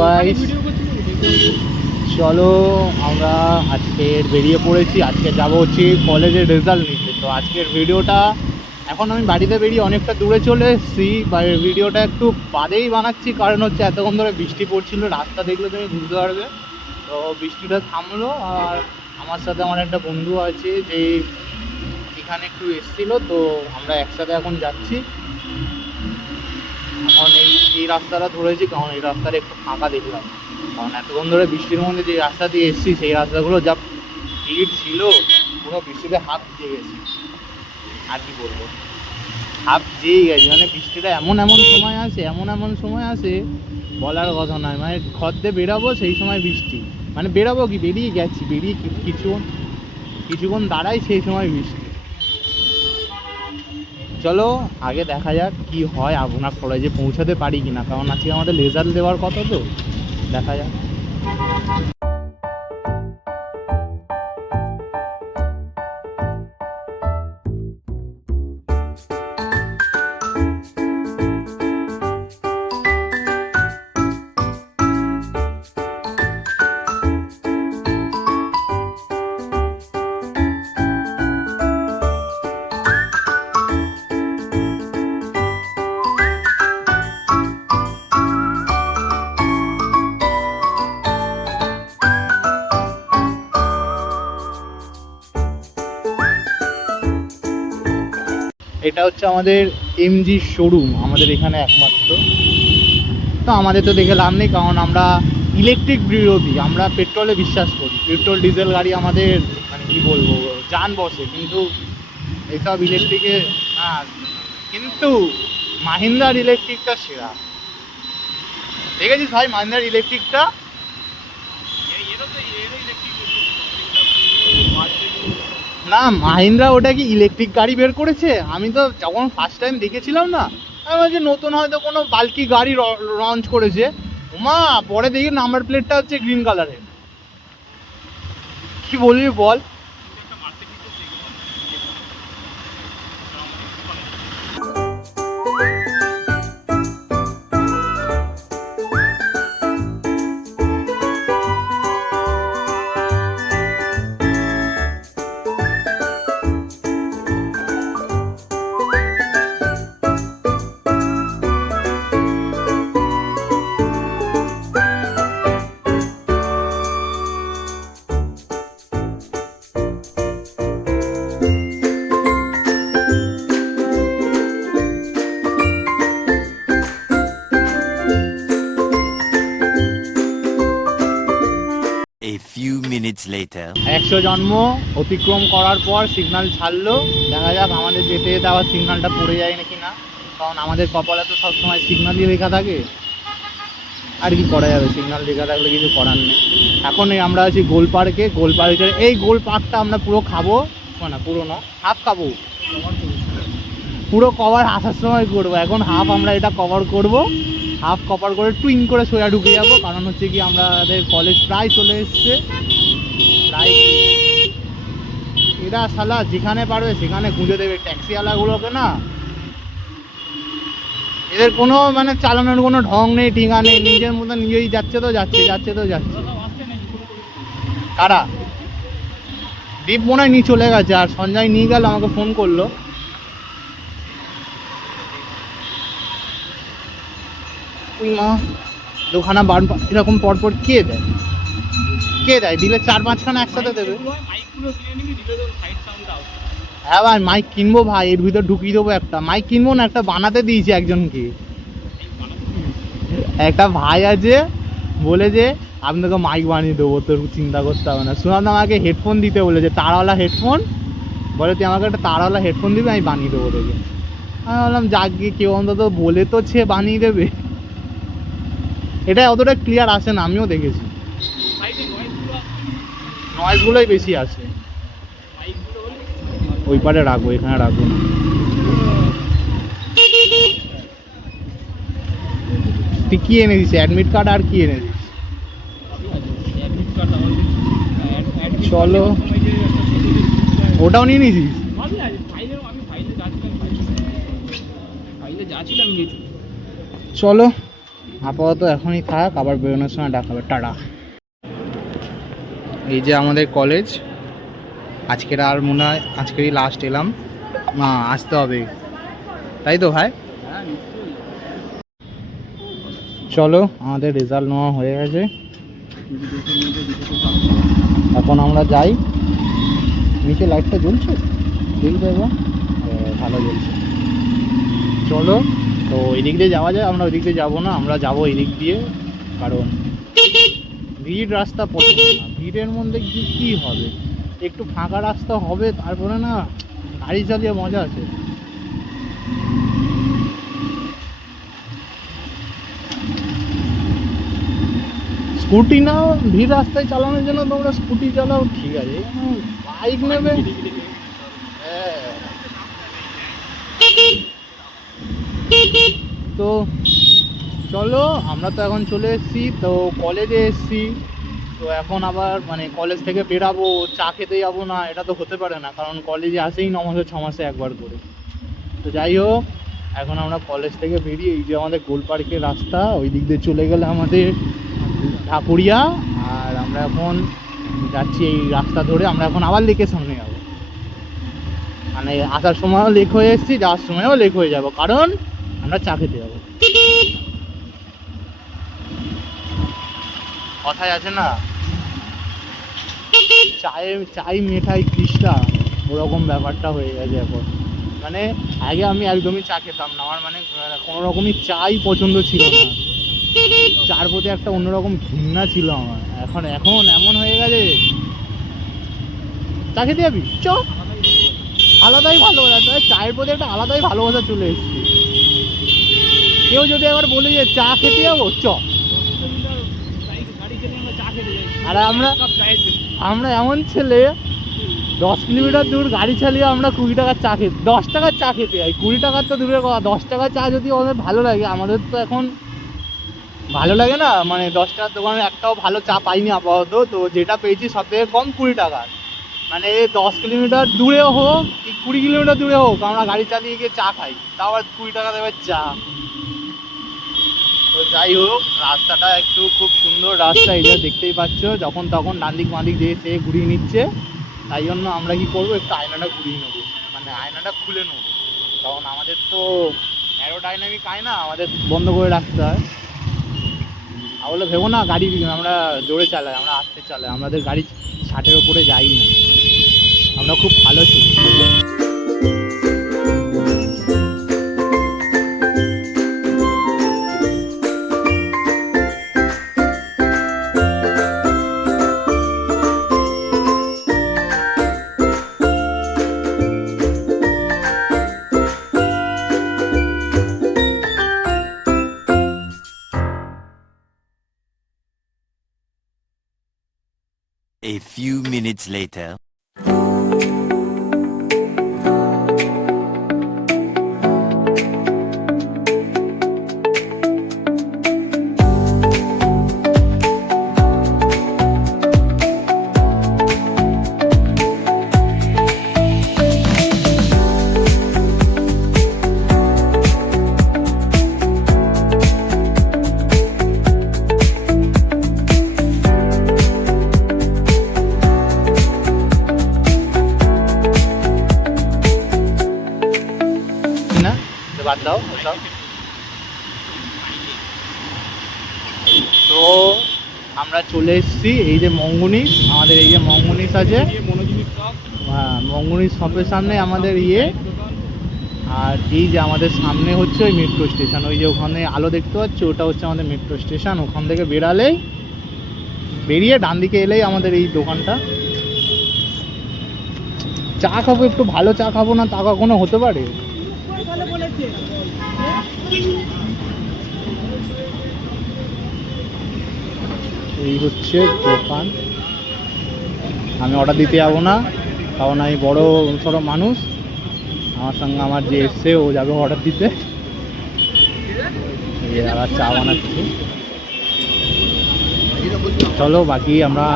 Guys, চলো আমরা আজকের বেরিয়ে পড়েছি। আজকে যাব হচ্ছে কলেজের রেজাল্ট নিতে। তো আজকের ভিডিওটা এখন আমি বাড়িতে বেরিয়ে অনেকটা দূরে চলে এসেছি, বা ভিডিওটা একটু বাদেই বানাচ্ছি, কারণ হচ্ছে এতক্ষণ ধরে বৃষ্টি পড়ছিল, রাস্তা দেখলে তুমি বুঝতে পারবে। তো বৃষ্টিটা থামলো, আর আমার সাথে আমার একটা বন্ধু আছে যে এখানে একটু এসেছিলো, তো আমরা একসাথে এখন যাচ্ছি। এখন এই রাস্তাটা ধরেছি, কারণ এই রাস্তাটা একটু ফাঁকা দেখলাম, কারণ এতক্ষণ ধরে বৃষ্টির মধ্যে যে রাস্তা দিয়ে এসেছি সেই রাস্তাগুলো যা ভিড় ছিল, পুরো বৃষ্টিতে হাত ভিজে গেছি। আর কি বলবো, হাত ভিজেই গেছি। মানে বৃষ্টিটা এমন সময় আসে বলার কথা নয়। মানে ঘর দিয়ে বেরাবো সেই সময় বৃষ্টি, মানে বেরাবো কি বেরিয়ে গেছি, বেরিয়ে কিছুক্ষণ দাঁড়াই সেই সময় বৃষ্টি। চলো আগে দেখা যাক কি হয়, আপনার কলেজে পৌঁছাতে পারি কিনা, কারণ আজকে আমাদের রেজাল্ট দেওয়ার কথা, তো দেখা যাক। এটা হচ্ছে আমাদের এমজি শোরুম, আমাদের এখানে একমাত্র। তো আমাদের তো দেখে লাভ নেই, কারণ আমরা ইলেকট্রিক বিরোধী, আমরা পেট্রোলে বিশ্বাস করি। পেট্রোল ডিজেল গাড়ি আমাদের মানে কি বলবো জান বসে, কিন্তু এইসব ইলেকট্রিকে কিন্তু মাহিন্দ্রার ইলেকট্রিকটা সেরা। দেখেছিস ভাই মাহিন্দ্রার ইলেকট্রিকটা? না, মাহিন্দ্রা ওটা কি ইলেকট্রিক গাড়ি বের করেছে? আমি তো যখন ফার্স্ট টাইম দেখেছিলাম না, আমি ভাবছি নতুন হয়তো কোনো বাল্কি গাড়ি লঞ্চ করেছে। ওমা, পরে দেখি নাম্বার প্লেটটা হচ্ছে গ্রিন কালারের। কি বলবি বল? A few minutes later 100 জন্ম অতিক্রম করার পর সিগন্যাল ছাড়লো। দেখা যাক আমাদের যেতে যেতে আবার সিগন্যালটা পড়ে যায় নাকি না, কারণ আমাদের কপালে তো সবসময় সিগন্যালই লেখা থাকে। আর কি করা যাবে, সিগন্যাল লেখা থাকলে কিছু করার নেই। এখন আমরা আছি গোল পার্কে। গোল পার্কের এই গোল পার্কটা আমরা পুরো খাবো, না পুরো না, হাফ খাবো। পুরো কভার আসার সময় করবো, এখন হাফ আমরা এটা কভার করব। হাফ কভার করে টুইন করে সোজা ঢুকে যাবো, কারণ হচ্ছে কি আমাদের কলেজ প্রায় চলে এসছে। প্রায় এরা শালা যেখানে পারবে সেখানে খুঁজে দেবে ট্যাক্সিওয়ালাগুলোকে না, এদের কোনো মানে চালানোর কোনো ঢং নেই, ঠিকা নেই, নিজের মতো নিজেই যাচ্ছে তো যাচ্ছে। কারা? দীপ মনে হয় নিয়ে চলে গেছে, আর সঞ্জয় নিয়ে গেল, আমাকে ফোন করলো। ওই মা, দুখানা বার এরকম পরপর কে দেয় দিলে 4-5খানা একসাথে দেবে। হ্যাঁ ভাই, মাইক কিনবো ভাই, এর ভিতর ঢুকিয়ে দেবো একটা মাইক কিনবো না, একটা বানাতে দিয়েছি একজনকে। একটা ভাই আছে বলে যে আমি তোকে মাইক বানিয়ে দেবো, তোর চিন্তা করতে হবে না। শুনলাম আমাকে হেডফোন দিতে বলেছে, তারওয়ালা হেডফোন, বলে তুই আমাকে একটা তারওয়ালা হেডফোন দিবি, আমি বানিয়ে দেবো তোকে। আমি বললাম যাক গিয়ে, কেউ অন্তত বলে তো সে বানিয়ে দেবে। এটা অতটা ক্লিয়ার আসে না, আমিও দেখেছি, নয়েজগুলোই বেশি আসে। ওই পারে রাখবো, এখানে রাখবো না। তুই কি এনেছিস? অ্যাডমিট কার্ড আর কি এনেছিস? চলো, ওটাও নিয়ে নিয়েছিস? চলো আপাতত এখনই থাক, আবার বেরোনোর সময় দেখাবে। টাটা। এই যে আমাদের কলেজ, আজকের আর মনে হয় আজকেরই লাস্ট এলাম, না আসতে হবে, তাই তো ভাই? চলো, আমাদের রেজাল্ট নেওয়া হয়ে গেছে, এখন আমরা যাই। নিচে লাইটটা জ্বলছে, দেখবে একবার, ভালো জ্বলছে। চলো, তো এই দিক দিয়ে যাওয়া যায়। আমরা ওই দিক দিয়ে যাবো না, আমরা যাবো এই দিক দিয়ে, কারণ ভিড় রাস্তা পছন্দ না। ভিড়ের মধ্যে কি হবে, একটু ফাঁকা রাস্তা হবে, তারপরে না গাড়ি চালিয়ে মজা আছে। স্কুটি নাও, ভিড় রাস্তায় চালানোর জন্য তোমরা স্কুটি চালাও, ঠিক আছে, বাইক নেবে। তো চলো, আমরা তো এখন চলে এসেছি, তো কলেজে এসেছি, তো এখন আবার মানে কলেজ থেকে বেরাবো, চা খেতে যাবো না, এটা তো হতে পারে না, কারণ কলেজে আসেই 9 মাসে 6 মাসে একবার করে। তো যাই হোক, এখন আমরা কলেজ থেকে বেরিয়ে এই যে আমাদের গোল পার্কের রাস্তা, ওই দিক দিয়ে চলে গেলে আমাদের ঢাকুরিয়া, আর আমরা এখন যাচ্ছি এই রাস্তা ধরে। আমরা এখন আবার লেকের সামনে যাবো, মানে আসার সময়ও লেক হয়ে এসেছি, যাওয়ার সময়ও লেক হয়ে যাব, কারণ আমরা চা খেতে যাবো। কথায় আছে না, চাই মেঠাই কৃষ্ণা, ওরকম ব্যাপারটা হয়ে গেছে এখন। মানে আগে আমি একদমই চা খেতাম না, আমার মানে কোনো রকমই চাই পছন্দ ছিল না, চার প্রতি একটা অন্যরকম ঘৃণা ছিল আমার। এখন এমন হয়ে গেছে, চা খেতে যাবি চ, আলাদাই ভালোবাসা, চায়ের প্রতি একটা আলাদাই ভালোবাসা চলে এসেছে। কেউ যদি একবার বলে যে চা খেতে যাবো চ, আর আমরা এমন ছেলে, 10 কিলোমিটার দূর গাড়ি চালিয়ে আমরা 20 টাকার চা খেতে, 10 টাকার চা খেতে যাই। 20 টাকার তো দূরের কথা, 10 টাকার চা যদি আমাদের ভালো লাগে, আমাদের তো এখন ভালো লাগে না, মানে 10 টাকার দোকানে একটাও ভালো চা পাইনি আপাতত। তো যেটা পেয়েছি সব থেকে কম 20 টাকার, মানে 10 কিলোমিটার দূরে হোক কি 20 কিলোমিটার দূরে হোক, আমরা গাড়ি চালিয়ে গিয়ে চা খাই, তাও আবার 20 টাকা দেবে চা। তো যাই হোক, রাস্তাটা একটু খুব সুন্দর রাস্তা, এই যে দেখতেই পাচ্ছ, যখন তখন ডান দিক বাঁ দিক দিয়ে সে ঘুরিয়ে নিচ্ছে। তাই জন্য আমরা কি করবো, একটু আয়নাটা ঘুরিয়ে নেবো, মানে আয়নাটা খুলে নেবো, কারণ আমাদের তো অ্যারোডাইনামিক আয়না, আমাদের বন্ধ করে রাখতে হয়। তাহলে ভেবো না গাড়ি আমরা জোরে চালাই, আমরা আস্তে চালাই, আমাদের গাড়ি 60-এর ওপরে যাই না, আমরা খুব ভালো ছিল। A few minutes later. বাদ দাও ওসব। তো আমরা চলে এসেছি এই যে মঙ্গনিস, আমাদের এই যে মঙ্গনিস আছে, হ্যাঁ মঙ্গনিস শপের সামনে আমাদের আর এই যে আমাদের সামনে হচ্ছে ওই মেট্রো স্টেশন, ওই যে ওখানে আলো দেখতে পাচ্ছি, ওটা হচ্ছে আমাদের মেট্রো স্টেশন। ওখান থেকে বেরিয়ে ডান দিকে এলেই আমাদের এই দোকানটা। চা খাবো, একটু ভালো চা খাবো না, তা কখনো হতে পারে? এই হচ্ছে দোকান। আমি অর্ডার দিতে যাবো না, কারণ আমি বড় সড়ো মানুষ, আমার সঙ্গে আমার যে এসছে ও যাবে অর্ডার দিতে। আবার চা বানাচ্ছি, চলো বাকি আমরা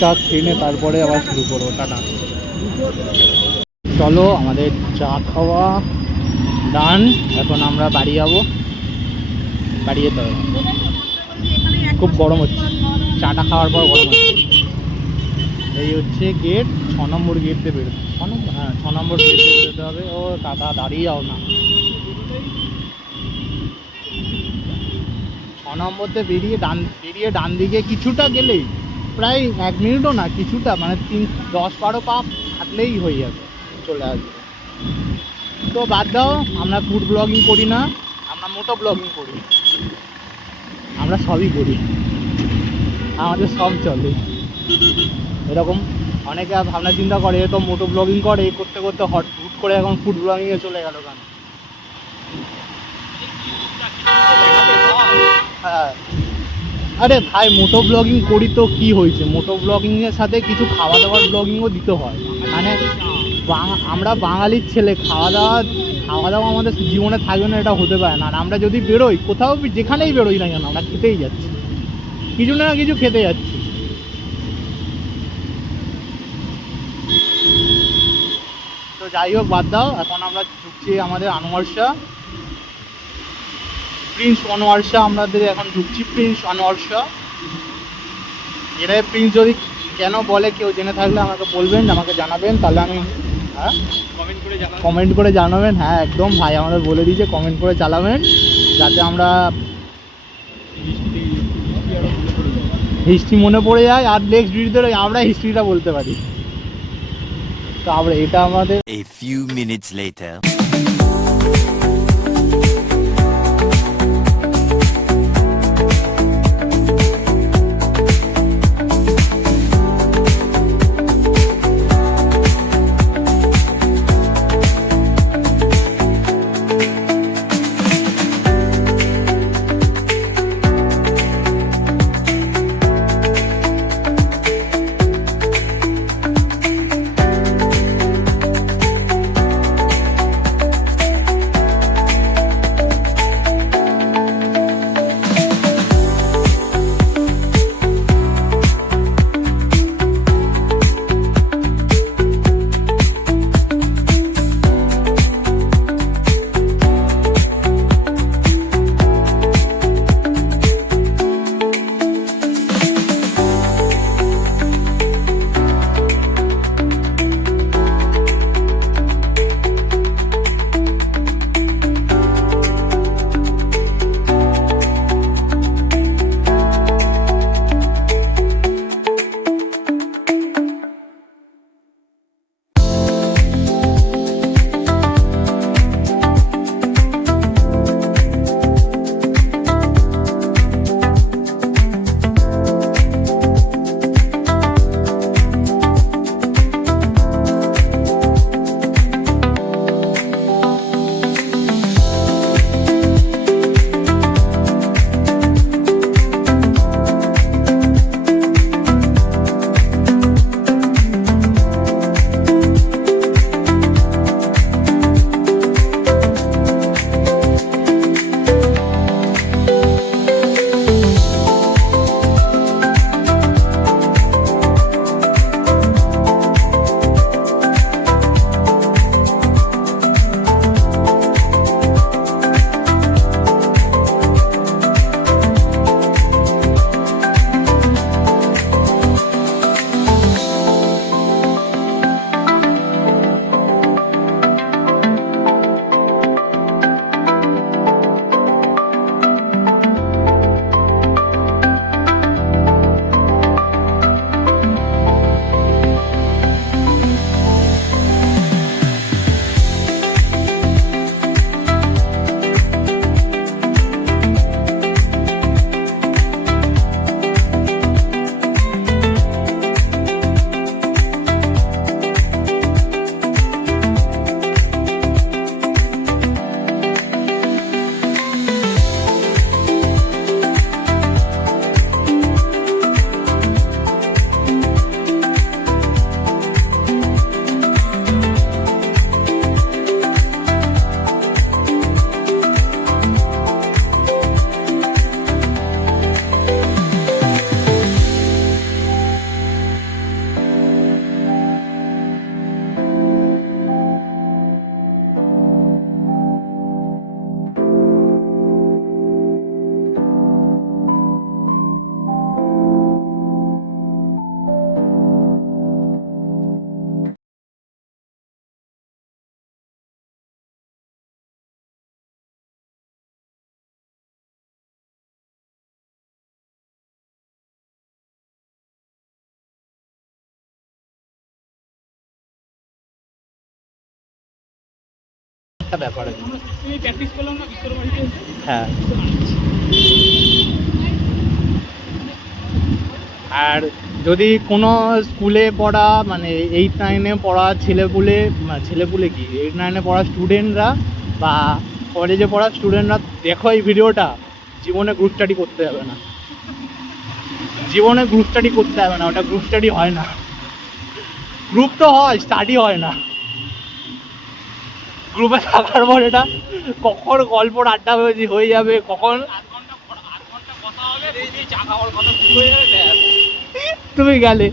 চা খেয়ে তারপরে আবার শুরু করবো। টাটা। চলো, আমাদের চা খাওয়া ডান। এখন আমরা বাড়ি যাবো, বাড়ি যেতে হবে। খুব গরম হচ্ছে, চাটা খাওয়ার পর গরম হচ্ছে। এই হচ্ছে গেট, 6 নম্বর গেট দিয়ে বেরোতে, 6 নম্বর, হ্যাঁ 6 নম্বর গেট দিয়ে বেরোতে হবে। ও কাকা দাঁড়িয়ে যাও না, 6 নম্বর দিয়ে বেরিয়ে ডান দিকে কিছুটা গেলেই, প্রায় 1 মিনিটও না, কিছুটা মানে 10-12 পা হাঁটলেই হয়ে যাবে, চলে আসবে। তো বাদ দাও, আমরা ফুড ব্লগিং করি না, আমরা মোটো ব্লগিং করি, আমরা সবই করি, আমাদের সব চলে। এরকম অনেকে ভাবনা চিন্তা করে তো মোটো ব্লগিং করে, করতে করতে হুট করে এখন ফুড ব্লগিংয়ে চলে গেল কেন? হ্যাঁ, আরে ভাই মোটো ব্লগিং করি তো কি হয়েছে, মোটো ব্লগিংয়ের সাথে কিছু খাওয়া দাওয়ার ব্লগিংও দিতে হয়। মানে আমরা বাঙালির ছেলে, খাওয়া দাওয়া আমাদের জীবনে থাকবে না এটা হতে পারে না। আর আমরা যদি বেরোই কোথাও, যেখানেই বেরোই না কেন, আমরা খেতেই যাচ্ছি, কিছু না কিছু খেতে যাচ্ছি। তো যাই হোক বাদ দাও, এখন আমরা ঢুকছি আমাদের আনোয়ারশা, প্রিন্স আনোয়ারশা, আমাদের এখন ঢুকছি প্রিন্স আনোয়ারশা। এটাই প্রিন্স, যদি কেন বলে কেউ জেনে থাকলে আমাকে বলবেন, আমাকে জানাবেন, তাহলে আমি, হ্যাঁ কমেন্ট করে জানাবেন। হ্যাঁ একদম ভাই আমাদের বলে দিয়েছে কমেন্ট করে চালাবেন, যাতে আমরা হিস্ট্রি মনে পড়ে যায়, আর নেক্সট ভিডিওতে আমরা হিস্ট্রিটা বলতে পারি। তো আমরা এটা আমাদের A few minutes later. একটা ব্যাপার আছে। আমরা প্র্যাকটিস করলাম না বিশ্বর বাড়িতে এসে। হ্যাঁ, আর যদি কোনো স্কুলে পড়া মানে 8-9-এ পড়া ছেলেপুলে কি 8-9-এ পড়া স্টুডেন্টরা বা কলেজে পড়া স্টুডেন্টরা দেখো এই ভিডিওটা, জীবনে গ্রুপ স্টাডি করতে হবে না, জীবনে গ্রুপ স্টাডি করতে হবে না, ওটা গ্রুপ স্টাডি হয় না। গ্রুপ তো হয়, স্টাডি হয় না। গ্রুপে থাকার পর এটা কখন গল্পর আড্ডা হয়ে যাবে, কখন 8 ঘন্টা কথা হবে, এই চা খাওয়ার কথা শুরু হয়ে যাবে, ব্যাস। তুমি গেলে।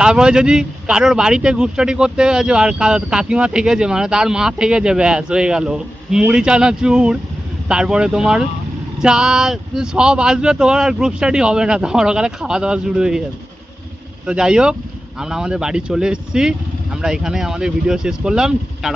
তারপরে যদি কারোর বাড়িতে গ্রুপ স্টাডি করতে গেছো আর কাকিমা থেকেছে মানে তার মা থেকেছে, ব্যাস হয়ে গেল। মুড়ি চানাচুর, তারপরে তোমার চা সব আসবে, তোমার আর গ্রুপ স্টাডি হবে না, তোমার ওখানে খাওয়া দাওয়া শুরু হয়ে যাবে। তো যাই হোক, আমরা আমাদের বাড়ি চলে এসেছি, আমরা এখানে আমাদের ভিডিও শেষ করলাম। টাটা।